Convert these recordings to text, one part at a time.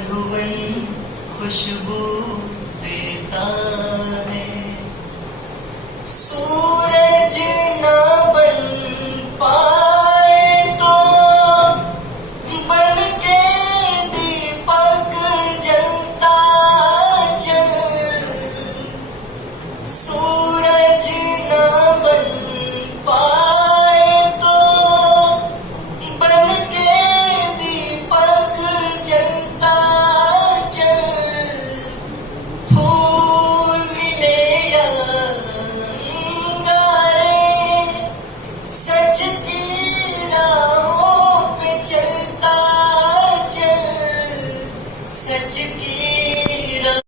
मधुवन खुशबू देता है। सूरज न बन पाए तो बन के दीपक जलता चल। सूरज न बन पाए तो बन के दीपक जलता चल। फूल मिले या अंगारे, सच की राहों पे चलता चल। सच की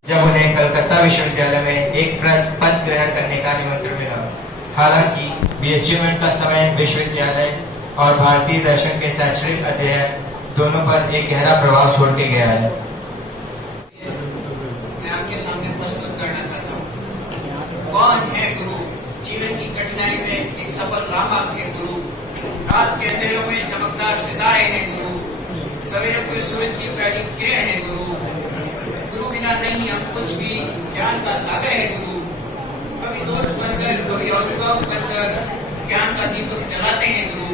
जब उन्हें कलकत्ता विश्वविद्यालय में एक पद ग्रहण करने का निमंत्रण मिला। हालांकि बीएचयूमेंट का समय विश्वविद्यालय और भारतीय दर्शन के शैक्षणिक अध्ययन दोनों पर एक गहरा प्रभाव छोड़ के गया है। मैं आपके सामने प्रस्तुत करना चाहता हूँ, कौन है गुरु। जीवन की कठिनाई में एक सफल राहत है गुरु। रात के अंधेरों में चमकदार सितारे हैं गुरु। सवेरे को सूरज की पहली किरण है गुरु। गुरु बिना नहीं हम कुछ भी, ज्ञान का सागर है गुरु। कभी दोस्त बनकर, कभी अभिभावक बनकर ज्ञान का दीपक जलाते हैं गुरु।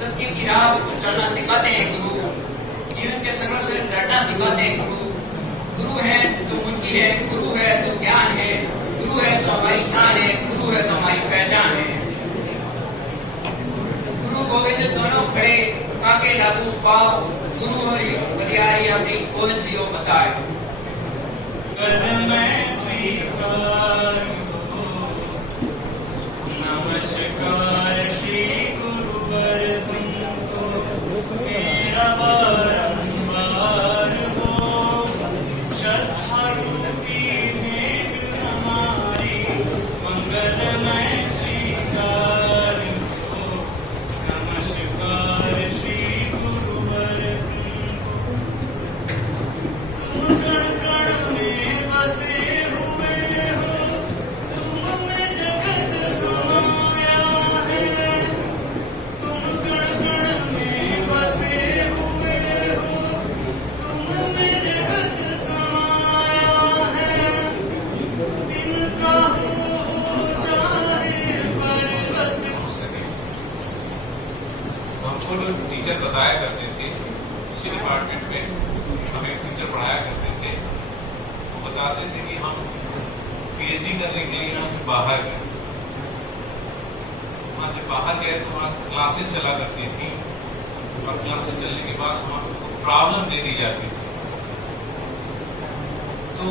सत्य की राह पर चलना सिखाते हैं गुरु। जीवन के संघर्ष से लड़ना सिखाते हैं गुरु। गुरु है तो मुमकिन है, गुरु है तो ज्ञान है, गुरु है तो हमारी शान है, गुरु है तो हमारी पहचान है। गुरु गोविंद दोनों खड़े, काके लागू पाओ। गुरु हरि बलियारी अपनी खोज दियो बताए। मैं स्वीकार हो, नमस्कार श्री गुरुवर तुमको मेरा बारंबार हो। श्रद्धा रूपी भेंट हमारी, मंगलमय स्वीकार हो। नमस्कार श्री गुरुवर तुम कण कण में बसे हुए हो। तुम में जगत समाया है। तुम कण कण में बसे हुए हो। तुम में जगत समाया है। तिनका हो चाहे पर्वत। हमको लोग टीचर बताया करते थे, इसी डिपार्टमेंट में हमें एक टीचर पढ़ाया करते थे। वो बताते थे कि हम पीएचडी करने के लिए यहाँ से बाहर गए। वहाँ जब बाहर गए तो वहाँ क्लासेस चला करती थी, और क्लासेस चलने के बाद वहाँ प्रॉब्लम दे दी जाती थी। तो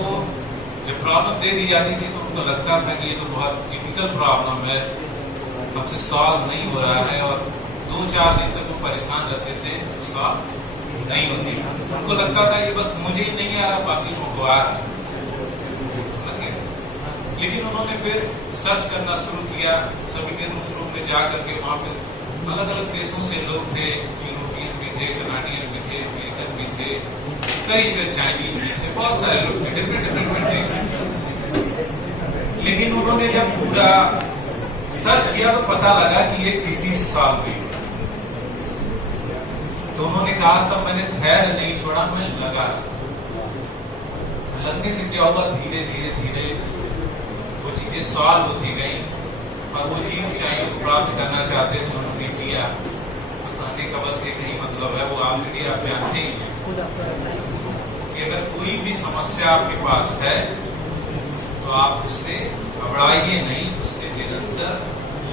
जब प्रॉब्लम दे दी जाती थी तो उनको लगता था कि ये तो बहुत टिपिकल प्रॉब्लम है, हमसे सॉल्व नहीं हो रहा है, और 2-4 दिन तक वो परेशान रहते थे, सॉल्व नहीं होती। उनको लगता था कि बस मुझे ही नहीं आ रहा, बाकी लोगों को आ रहा है। लेकिन उन्होंने फिर सर्च करना शुरू किया। सभी के रूम में जा करके वहाँ पे अलग अलग देशों से लोग थे, यूरोपियन भी थे, कनाडियन भी थे, अमेरिकन भी थे, कई जगह चाइनीज भी थे, बहुत सारे लोग थे, डिफरेंट कंट्रीज में। लेकिन उन्होंने जब पूरा सर्च किया तो पता लगा कि ये किसी से सॉल्व नहीं हुआ। तो उन्होंने कहा था मैंने धैर्य नहीं छोड़ा, मैं लगा। लगने से क्या हुआ, धीरे धीरे धीरे वो चीजें सॉल्व होती गई, और वो जी ऊंचाइयों को प्राप्त करना चाहते थे, उन्होंने किया। तो कहने का बस एक ही मतलब है, वो ऑलरेडी आप जानते ही हैं कि अगर कोई भी समस्या आपके पास है तो आप उससे घबराइए नहीं, उससे निरंतर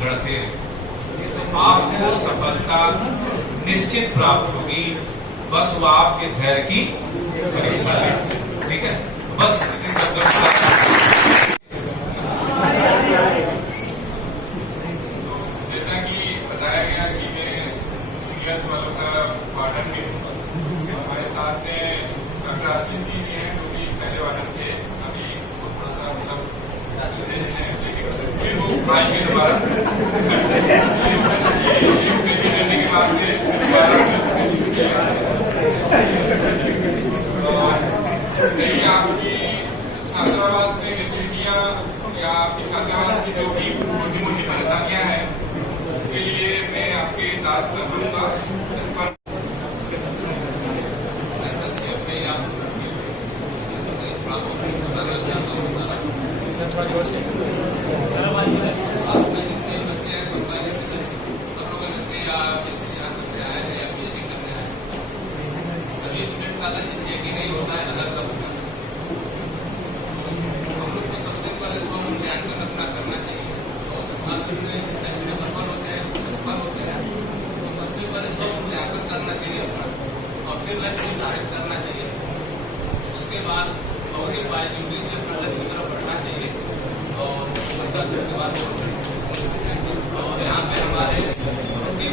लड़ते रहिए, तो आपको सफलता निश्चित प्राप्त होगी। बस वो आपके धैर्य की परीक्षा लेते हैं। ठीक है, बस इसी शब्द जैसा कि बताया गया कि मैं जूनियर्स वालों का वार्डन भी हूँ। हमारे साथ में डॉक्टर आशीष जी भी हैं, जो भी पहले वार्डन थे। अभी वो थोड़ा सा मतलब विदेश में, लेकिन फिर वो आएंगे दोबारा। करने के बाद नहीं आपकी छात्रावास में गतिविधियाँ या आपकी छात्रावास की जो भी छोटी मोटी परेशानियाँ हैं, उसके लिए मैं आपके साथ रहूँगा। का लक्ष्य एक ही नहीं होता है, अलग अलग होता है। हम लोग को सबसे पहले स्व मूल्यांकन अपना करना चाहिए। और साथ में लक्ष्य में सफल होते हैं, कुछ असफल होते हैं, तो सबसे पहले स्व मूल्यांकन करना चाहिए अपना, और फिर लक्ष्य निर्धारित करना चाहिए। उसके बाद बहुत ही पॉजिटिविटी से अपना लक्ष्य की तरफ बढ़ना चाहिए। और उसके बाद और यहाँ पे हमारे बैठे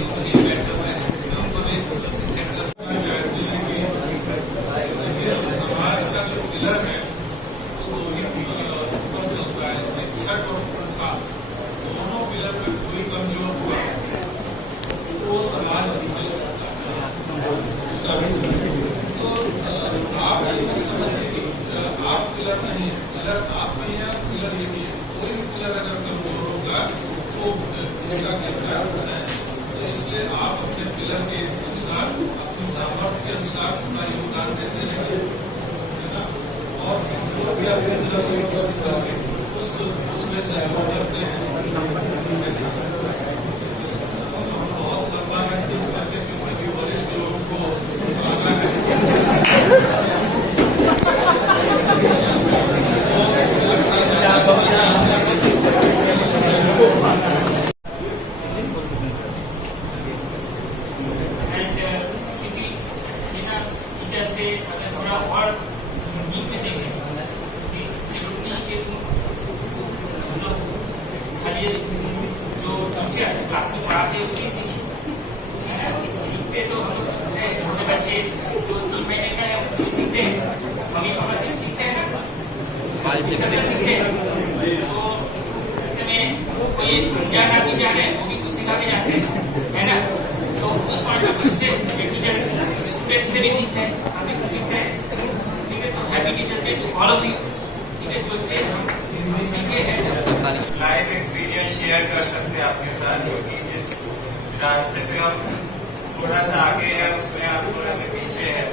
हुए हैं, उनको भी शिक्षण कर समाज का जो पिलर है वो दो ही ऊपर चलता है, शिक्षक और संस्था। दोनों पिलर में कोई कमजोर हुआ तो वो समाज नहीं चल सकता है। तो आप ये समझिए कि आप पिलर नहीं, पिलर आप नहीं है, पिलर ये नहीं है। कोई भी पिलर अगर कमजोर होगा तो उसका गिरफ्तार होता है। तो इसलिए आप अपने पिलर के अनुसार, अपनी सामर्थ्य के अनुसार अपना योगदान देते रहिए, है ना। और जो भी अपनी तरफ से कोशिश करके उसमें सहयोग करते हैं। बहुत लंबा मैसेज करके क्योंकि वरिष्ठ लोगों को आना है। क्लास में पढ़ाते हैं उसकी सीखते तो हम लोग सबसे छोटे बच्चे जो 3 महीने का है उसकी सीखते हैं, मम्मी पापा से सीखते हैं ना, सबसे सीखते हैं। तो में कोई अनजान आदमी जाने वो भी कुछ सिखाते जाते हैं, है ना। तो उस पॉइंट ऑफ व्यू से टीचर स्टूडेंट से भी सीखते हैं, हम भी कुछ सीखते हैं, ठीक है। तो happy teachers day to all of you, ठीक है। जो से हम सीखे हैं लाइफ एक्सपीरियंस शेयर कर सकते हैं आपके साथ, क्योंकि जिस रास्ते पे हम थोड़ा सा आगे है उसमें आप थोड़ा सा पीछे है।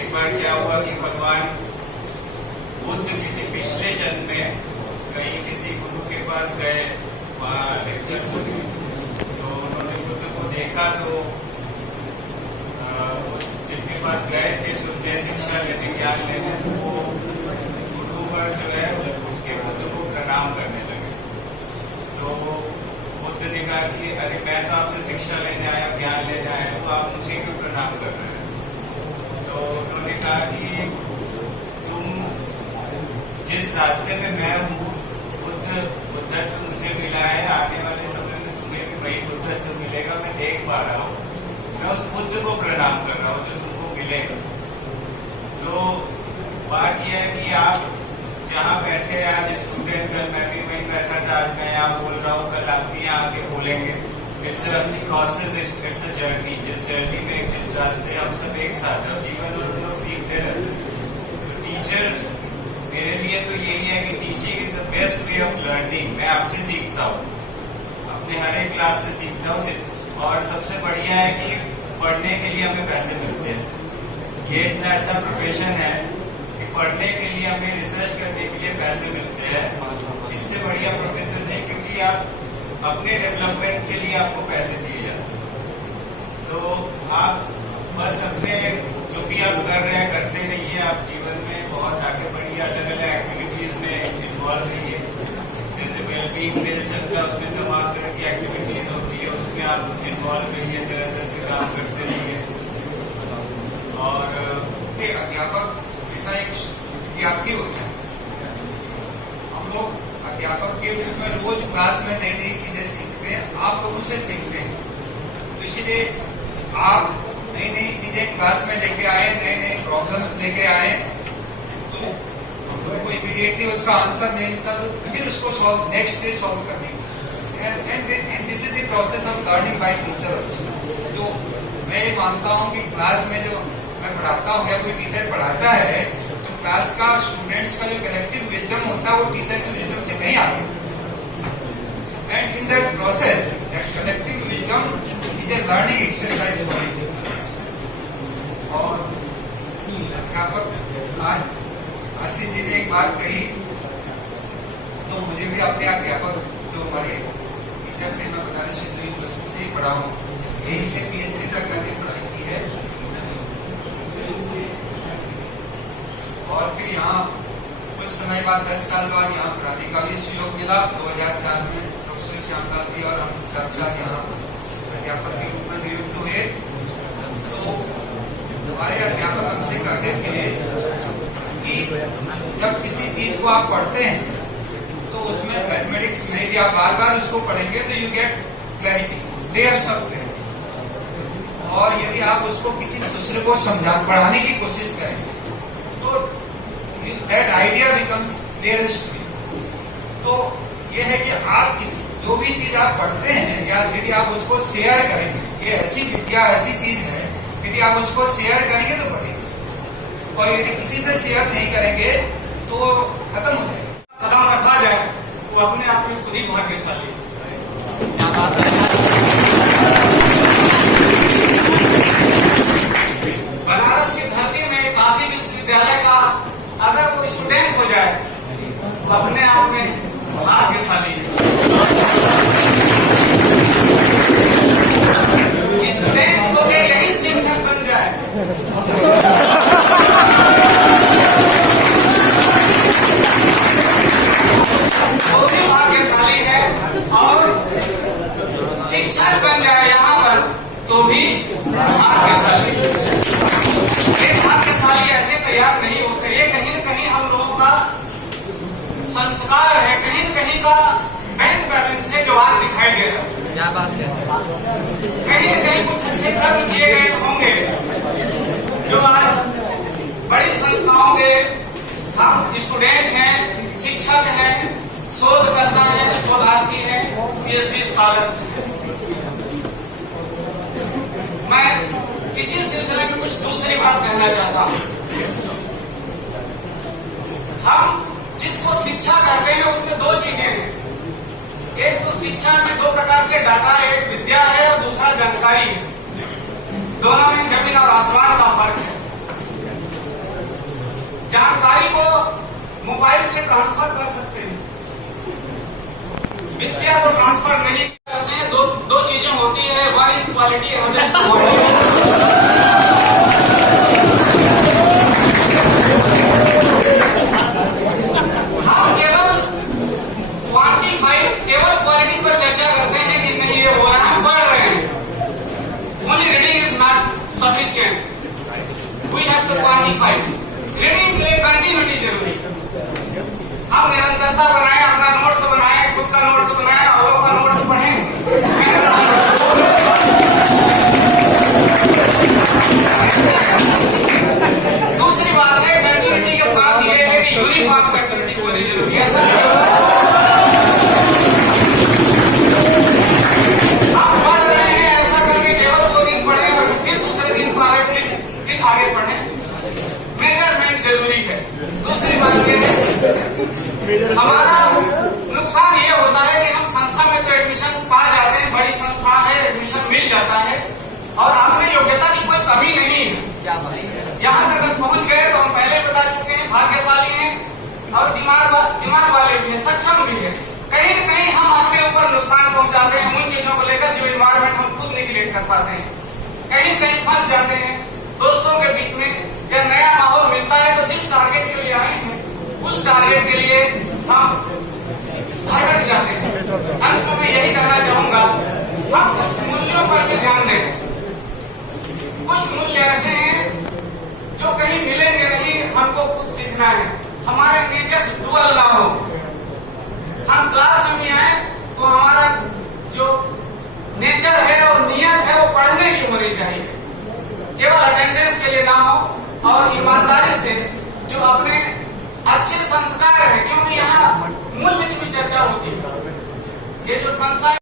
एक बार क्या हुआ कि भगवान बुद्ध किसी पिछले जन्म में कहीं किसी गुरु के पास गए, वहाँ लेक्चर सुने, तो उन्होंने बुद्ध को देखा। तो वो जिनके पास गए थे सुनने, शिक्षा लेने, ज्ञान लेने, तो वो गुरु पर जो है उठ के बुद्ध को प्रणाम करने लगे। तो बुद्ध ने कहा कि अरे मैं तो आपसे शिक्षा लेने आया, ज्ञान लेने आया हूँ, आप मुझे क्यों प्रणाम कर रहे हैं। तो उन्होंने कहा कि तुम जिस रास्ते में मैं हूँ, बुद्धत्व मुझे मिला है, आने वाले समय में तुम्हें भी वही बुद्धत्व मिलेगा, मैं देख पा रहा हूँ। मैं उस बुद्ध को प्रणाम कर रहा हूँ जो तुमको मिलेगा। तो बात यह है कि आप जहाँ बैठे, आज स्टूडेंट, कल मैं भी वहीं बैठा था, आज मैं यहाँ बोल रहा हूँ, कल आप भी यहाँ आके बोलेंगे। It's a process, it's a journey. जिस जर्नी में जिस रास्ते हम सब एक साथ हैं, जीवन में हम लोग सीखते रहते हैं। तो टीचर मेरे लिए तो यही है कि teaching is the best way of learning. मैं आपसे सीखता हूँ, अपने हर एक क्लास से सीखता हूँ। और सबसे बढ़िया है कि पढ़ने के लिए हमें पैसे मिलते हैं। ये इतना अच्छा प्रोफेशन है कि पढ़ने के लिए, हमें रिसर्च करने के लिए पैसे मिलते हैं। इससे बढ़िया प्रोफेशन नहीं, क्योंकि आप अपने डेवलपमेंट के लिए आपको पैसे दिए जाते हैं। तो आप बस अपने जो भी आप कर रहे हैं करते रहिए। आप जीवन में बहुत आगे बढ़िए, अलग अलग एक्टिविटीज में इन्वॉल्व रहिए। जैसे वेलबींग से चलता है, उसमें तमाम तरह की एक्टिविटीज होती है, उसमें आप इन्वॉल्व रहिए, तरह तरह से काम करते रहिए। और अध्यापक ऐसा एक विद्यार्थी होता है। हम लोग अध्यापक के रूप में रोज क्लास में नई नई चीजें सीखते हैं, आप लोगों से सीखते हैं। तो इसलिए आप नई नई चीजें क्लास में लेके आए, नए नए प्रॉब्लम्स लेके आए, तो हम लोग को इमीडिएटली उसका आंसर नहीं मिलता, तो फिर उसको नेक्स्ट डे सॉल्व करने की कोशिश करते हैं। And this is the process of learning by teacher. तो मैं ये मानता हूँ कि क्लास में जो मैं पढ़ाता हूँ या कोई टीचर पढ़ाता है, तो क्लास का स्टूडेंट्स का जो कलेक्टिव विजडम होता है वो टीचर के विजडम से कहीं आगे। And in that process that collective wisdom is a learning exercise for teachers. और अध्यापक, आज आशीष जी ने एक बात कही, तो मुझे भी अपने अध्यापक जो हमारे टीचर थे, मैं बनारस हिंदू यूनिवर्सिटी से ही पढ़ा हूँ, यही से PhD तक मैंने पढ़ाई की है। बाद 10 साल बाद यहाँ पढ़ाने का भी सुयोग मिला। 2004 में प्रोफेसर श्यामलाल जी और हम साथ साथ यहाँ अध्यापक के रूप में नियुक्त हुए। तो हमारे अध्यापक हमसे कहते थे कि जब किसी चीज को आप पढ़ते हैं तो उसमें मैथमेटिक्स में यदि आप बार बार उसको पढ़ेंगे तो you get clarity, layers of clarity. और यदि आप उसको किसी दूसरे को पढ़ाने की कोशिश करेंगे तो that idea becomes clearest to you. तो यह है कि आप जो भी चीज आप पढ़ते हैं या यदि आप उसको शेयर करेंगे, ये ऐसी विद्या ऐसी चीज है, यदि आप उसको शेयर करेंगे तो बढ़ेगी, और यदि किसी से शेयर नहीं करेंगे तो खत्म हो जाएगा। कदम रखा जाए वो अपने आप में खुद ही भाग्यशाली है। बनारस की धरती में काशी विश्वविद्यालय का अगर कोई स्टूडेंट हो जाए तो अपने आप में भाग्यशाली है। स्टूडेंट होकर यही शिक्षक बन जाए वो भी भाग्यशाली है, और शिक्षक बन जाए यहाँ पर तो भी भाग्यशाली। ये भाग्यशाली ऐसे तैयार नहीं होते, ये कहीं न कहीं हम लोगों का संस्कार है, कहीं न कहीं का बैंक बैलेंस है जो आज दिखाई दे रहा है। क्या बात है, कहीं न कहीं कुछ अच्छे कर्म किए गए होंगे जो आज बड़ी संस्थाओं के हम स्टूडेंट हैं, शिक्षक हैं, शोधकर्ता है, शोधार्थी है, पीएचडी स्कॉलर्स हैं। मैं इसी सिलसिले में कुछ दूसरी बात कहना चाहता हूं। हम जिसको शिक्षा कहते हैं उसमें दो चीजें हैं। एक तो शिक्षा में दो प्रकार से डाटा है, एक विद्या है और दूसरा जानकारी है। दोनों में जमीन और आसमान का फर्क है। जानकारी को मोबाइल से ट्रांसफर कर सकते हैं, विद्या को ट्रांसफर नहीं करते हैं। दो चीजें होती है, one is quality, other is quantity. हम केवल क्वांटिफाई, केवल क्वालिटी पर चर्चा करते हैं कि नहीं ये हो रहा है, बढ़ रहे हैं। Only reading is not sufficient, we have to quantify. Reading के लिए कंटिन्यूटी जरूरी है। हम निरंतरता बनाए, अपना नोट्स बनाए, खुद का नोट्स बनाए, औरों का नोट्स पढ़ें। दूसरी बात है कंटिन्यूटी के साथ ये है कि यूनिफॉर्म कंटिन्यूटी होनी जरूरी है। ऐसा नहीं हम पढ़ रहे हैं ऐसा करके केवल 2 दिन पढ़े और फिर दूसरे दिन फिर आगे पढ़े, मेजरमेंट जरूरी है। दूसरी बात यह है हमारा नुकसान ये होता है कि हम संस्था में तो एडमिशन पा जाते हैं, बड़ी संस्था है, एडमिशन मिल जाता है और हमने योग्यता की कोई कमी नहीं है। यहाँ तक हम पहुंच गए तो हम पहले बता चुके हैं, भाग्यशाली हैं और दिमाग वाले भी हैं, सक्षम भी है। कहीं न कहीं हम अपने ऊपर नुकसान पहुंचाते हैं उन चीजों को लेकर जो एनवायरमेंट हम खुद निगलेक्ट कर पाते हैं। कहीं कहीं फंस जाते हैं दोस्तों के बीच में, जब नया माहौल मिलता है तो जिस टारगेट के लिए आए हैं उस टारगेट के लिए हम भटक जाते हैं। अंत में मैं यही कहना चाहूंगा, हम कुछ मूल्यों पर भी ध्यान दें। कुछ मूल्य ऐसे हैं जो कहीं मिलेंगे नहीं, हमको खुद सीखना है। हमारे नेचर डुअल ना हो। हम क्लास में भी आए तो हमारा जो नेचर है और नियत है वो पढ़ने की होनी चाहिए, केवल अटेंडेंस के लिए ना हो। और ईमानदारी से जो अपने अच्छे संस्कार है, क्योंकि यहाँ मूल्य की भी चर्चा होती है। ये जो संस्कार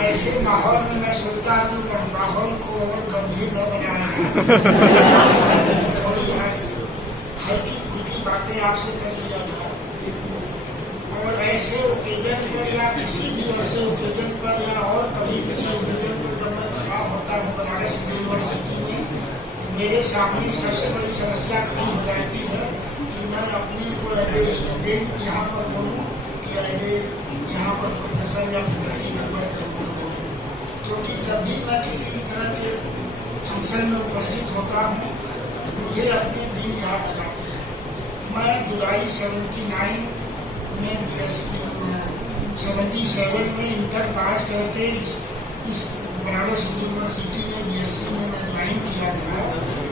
ऐसे माहौल में मैं सोचता हूँ कि माहौल को और गंभीर न बनाना है। थोड़ी यहाँ से हल्की फुल्की बातें आपसे कर लिया था, और ऐसे ओकेजन पर या किसी भी ऐसे ओकेजन पर या और कभी किसी ओकेजन पर जब मैं खड़ा होता हूँ बनारस यूनिवर्सिटी में, तो मेरे सामने सबसे बड़ी समस्या खड़ी हो जाती है कि मैं अपने को एज ए स्टूडेंट यहाँ पर बोलूँ कि एज ए यहाँ पर प्रोफेसर या फैकल्टी मेंबर कर बोलूँ। क्योंकि जब भी मैं किसी इस तरह के फंक्शन में उपस्थित होता हूँ, मुझे अपने दिन याद आते हैं। मैं जुलाई 79 में 77 में इंटर पास करके इस बनारस यूनिवर्सिटी में BSc में मैं ज्वाइन किया था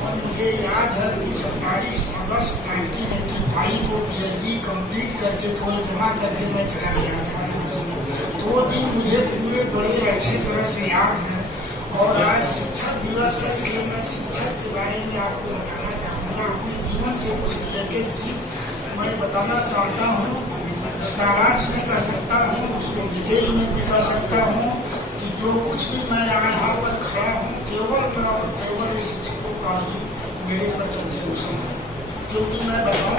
और मुझे याद है कि 27 अगस्त 1985 को PhD कंप्लीट करके थोड़ा जमा करके मैं चला गया था। तो वो दिन मुझे पूरे बड़े अच्छी तरह से याद है। और आज शिक्षक दिवस है, इसलिए मैं शिक्षक के बारे में आपको बताना चाहूँगा। अपने जीवन से कुछ रिलेटेड चीज मैं बताना चाहता हूँ। सारांश में कर सकता हूँ, उसको डिटेल में भी कर सकता हूँ कि जो कुछ भी मैं यहाँ पर खड़ा हूँ केवल और केवल शिक्षकों का ही मेरे पर कंट्रीब्यूशन है। क्योंकि मैं बताऊँ,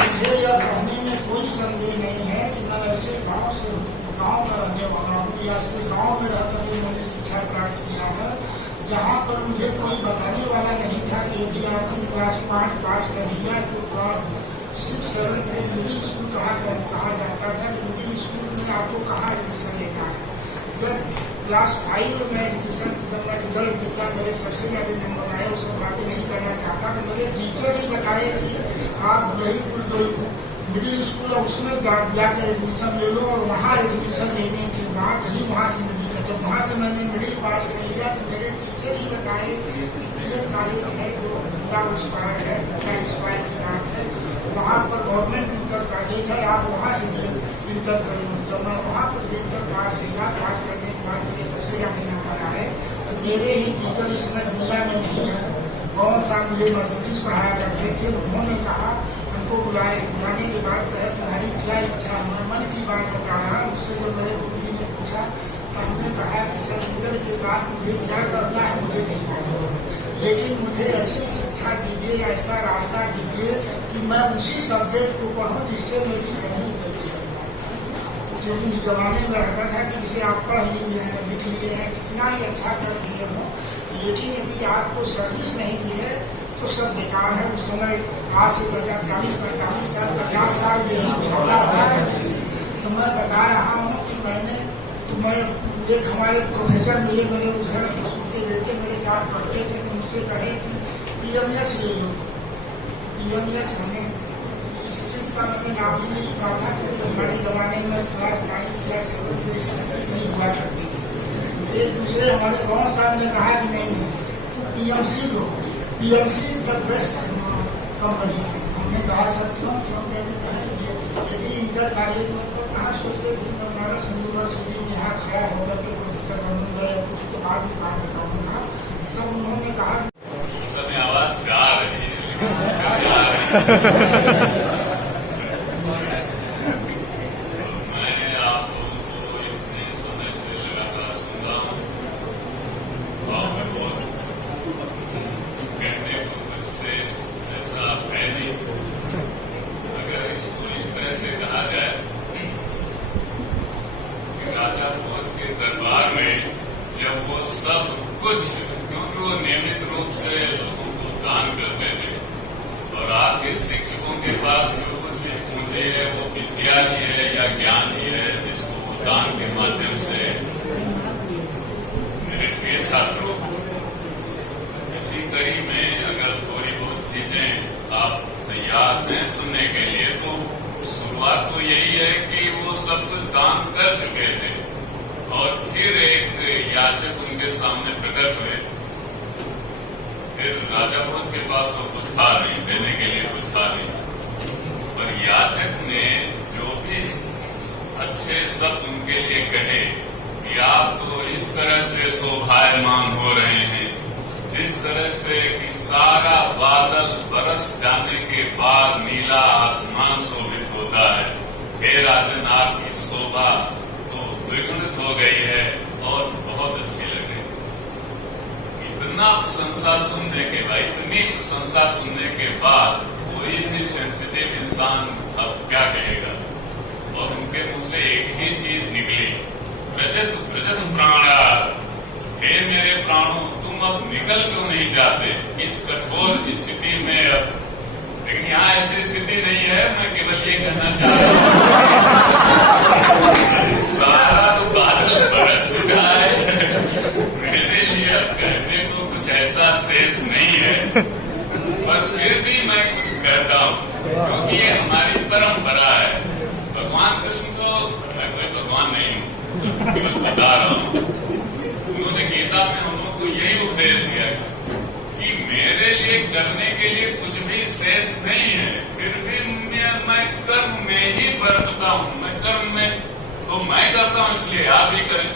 मुझे यह कहने में कोई संदेह नहीं है कि मैं ऐसे गांव का रहने वाला हूँ या ऐसे गांव में रहकर भी मैंने शिक्षा प्राप्त किया है जहाँ पर मुझे कोई बताने वाला नहीं था कि यदि आपने क्लास 5 पास कर लिया तो क्लास 6, 7 थे मिडिल स्कूल कहा जाता था। मिडिल स्कूल में आपको कहाँ एडमिशन लेना है। जब क्लास 5 में एडमिशन जब मैं रिजल्ट निकला, मेरे सबसे ज़्यादा नंबर आए, उसमें बातें नहीं करना चाहता। तो मेरे टीचर ही बताए कि आप रहीपुर मिडिल स्कूल है उसमें जाकर एडमिशन ले लो और वहाँ एडमिशन लेने के बाद ही वहाँ से जब वहाँ से मैंने मिडिल पास कर लिया तो मेरे टीचर ही बताए कि PN कॉलेज है जो इंस्पायर है, इंस्पायर की बात है, वहाँ पर गवर्नमेंट इंटर कॉलेज है, आप वहाँ से इंटर कर लो। जब मैं वहाँ पर इंटर पास किया, पास करने के बाद मेरे सबसे ज़्यादा नंबर आए तो मेरे ही टीचर इसमें दुनिया में नहीं है। कौन सा मुझे मैथमेटिक्स पढ़ाया करते थे, उन्होंने कहा हमको बुलाने के बाद कहे तुम्हारी क्या इच्छा है। मैं मन की बात बता रहा। उससे जब मेरे गुरु ने पूछा तो हमने कहा कि सर इंटर के बाद मुझे क्या करना है मुझे नहीं मालूम, लेकिन मुझे ऐसी शिक्षा दीजिए, ऐसा रास्ता दीजिए कि मैं उसी सब्जेक्ट को पढ़ूँ जिससे मेरी सर्विस जल्दी हो जाए। क्योंकि उस जमाने में रहता था कि जिसे आप पढ़ लिए हैं, लिख लिए हैं, कितना ही अच्छा कर दिए हो, लेकिन यदि आपको सर्विस नहीं मिले तो सब बेकार है। उस समय आज से 40-45 साल 50 साल यही झगड़ा हुआ करते थे। तो मैं बता रहा हूँ कि मैं एक हमारे प्रोफेसर मिले, मेरे उधर उसके बेटे मेरे साथ पढ़ते थे, तो मुझसे कहे कि PMS ले लो। PMS हमें इसका मैंने नाम भी नहीं सुना था क्योंकि हमारे जमाने में क्लास 9 क्लास 11 में स्टडीज नहीं हुआ करती थी। एक दूसरे हमारे गाँव साहब ने कहा कि नहीं तो PMC low, PMC the best company से। हमने कहा सर क्यों कहते कहेंगे यदि इंटर कॉलेज में तो कहाँ सोचते थे बनारस यूनिवर्सिटी में यहाँ खड़ा होकर के प्रोफेसर बनूंगा या कुछ तो बाद में बात बताऊंगा। तब उन्होंने कहा समय आवाज जा रही है मैं आप लोगों को इतने समय से लगातार सुन रहा हूँ और मैं बहुत कहने को कुछ से ऐसा है नहीं। अगर इसको इस तरह से कहा जाए कि राजा भोज के दरबार में जब वो सब कुछ, क्योंकि वो नियमित रूप से लोगों को दान करते थे और आपके शिक्षकों के पास जो कुछ भी पूंजी है वो विद्या ही है या ज्ञान ही है जिसको वो दान के माध्यम से मेरे प्रिय छात्रों, इसी कड़ी में अगर थोड़ी बहुत चीजें आप तैयार हैं सुनने के लिए तो शुरुआत तो यही है कि वो सब कुछ दान कर चुके थे और फिर एक याचक उनके सामने प्रकट हुए। फिर राजा भोज के पास तो कुछ था नहीं, देने के लिए कुछ था नहीं, पर याचक ने जो भी अच्छे शब्द उनके लिए कहे कि आप तो इस तरह से शोभायमान हो रहे हैं जिस तरह से कि सारा बादल बरस जाने के बाद नीला आसमान शोभित होता है। हे राजन, आपकी शोभा तो द्विगुणित हो गई है और बहुत अच्छी लग रही। इतना प्रशंसा सुनने के बाद, इतनी प्रशंसा सुनने के बाद कोई भी सेंसिटिव इंसान अब क्या कहेगा। और उनके मुंह से एक ही चीज निकली, व्रजत व्रजत प्राणा, हे मेरे प्राणों तुम अब निकल क्यों नहीं जाते इस कठोर स्थिति में। अब लेकिन यहाँ ऐसी स्थिति नहीं है, मैं केवल ये कहना चाह रहा हूँ सारा तो बादल बरस चुका कुछ ऐसा शेष नहीं है, पर फिर भी मैं कुछ कहता हूँ क्योंकि ये हमारी परंपरा है। भगवान कृष्ण को, मैं कोई भगवान नहीं हूँ, केवल बता रहा हूँ, उन्होंने गीता में हम लोग को यही उपदेश दिया कि मेरे लिए करने के लिए कुछ भी शेष नहीं है, फिर भी मैं कर्म में ही बरतता हूँ। मैं कर्म में तो मैं करता हूँ, इसलिए आप भी करें।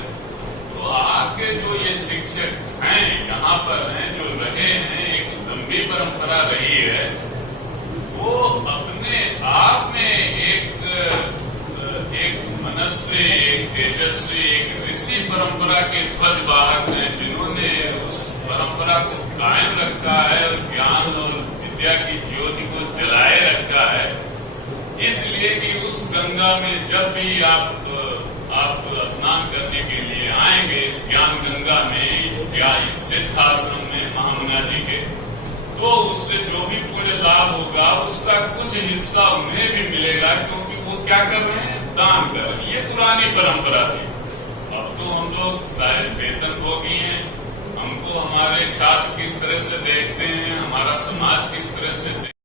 तो आपके जो ये शिक्षक हैं, यहाँ पर हैं, जो रहे हैं, एक लंबी परंपरा रही है, वो अपने आप में एक मनस्वी, एक तेजस्वी, एक ऋषि परंपरा के ध्वजवाहक हैं, जिन्होंने उस परंपरा को कायम रखा है और ज्ञान और विद्या की ज्योति को जलाए रखा है। इसलिए कि उस गंगा में जब भी आप स्नान करने के लिए आएंगे, इस ज्ञान गंगा में, इस सिद्धाश्रम में महामुना जी के, तो उससे जो भी पुण्य लाभ होगा उसका कुछ हिस्सा उन्हें भी मिलेगा, क्योंकि वो क्या कर रहे हैं, दान कर रहे हैं। ये पुरानी परंपरा थी। अब तो हम लोग शायद वेतनभोगी हैं, हमको हमारे छात्र किस तरह से देखते हैं, हमारा समाज किस तरह से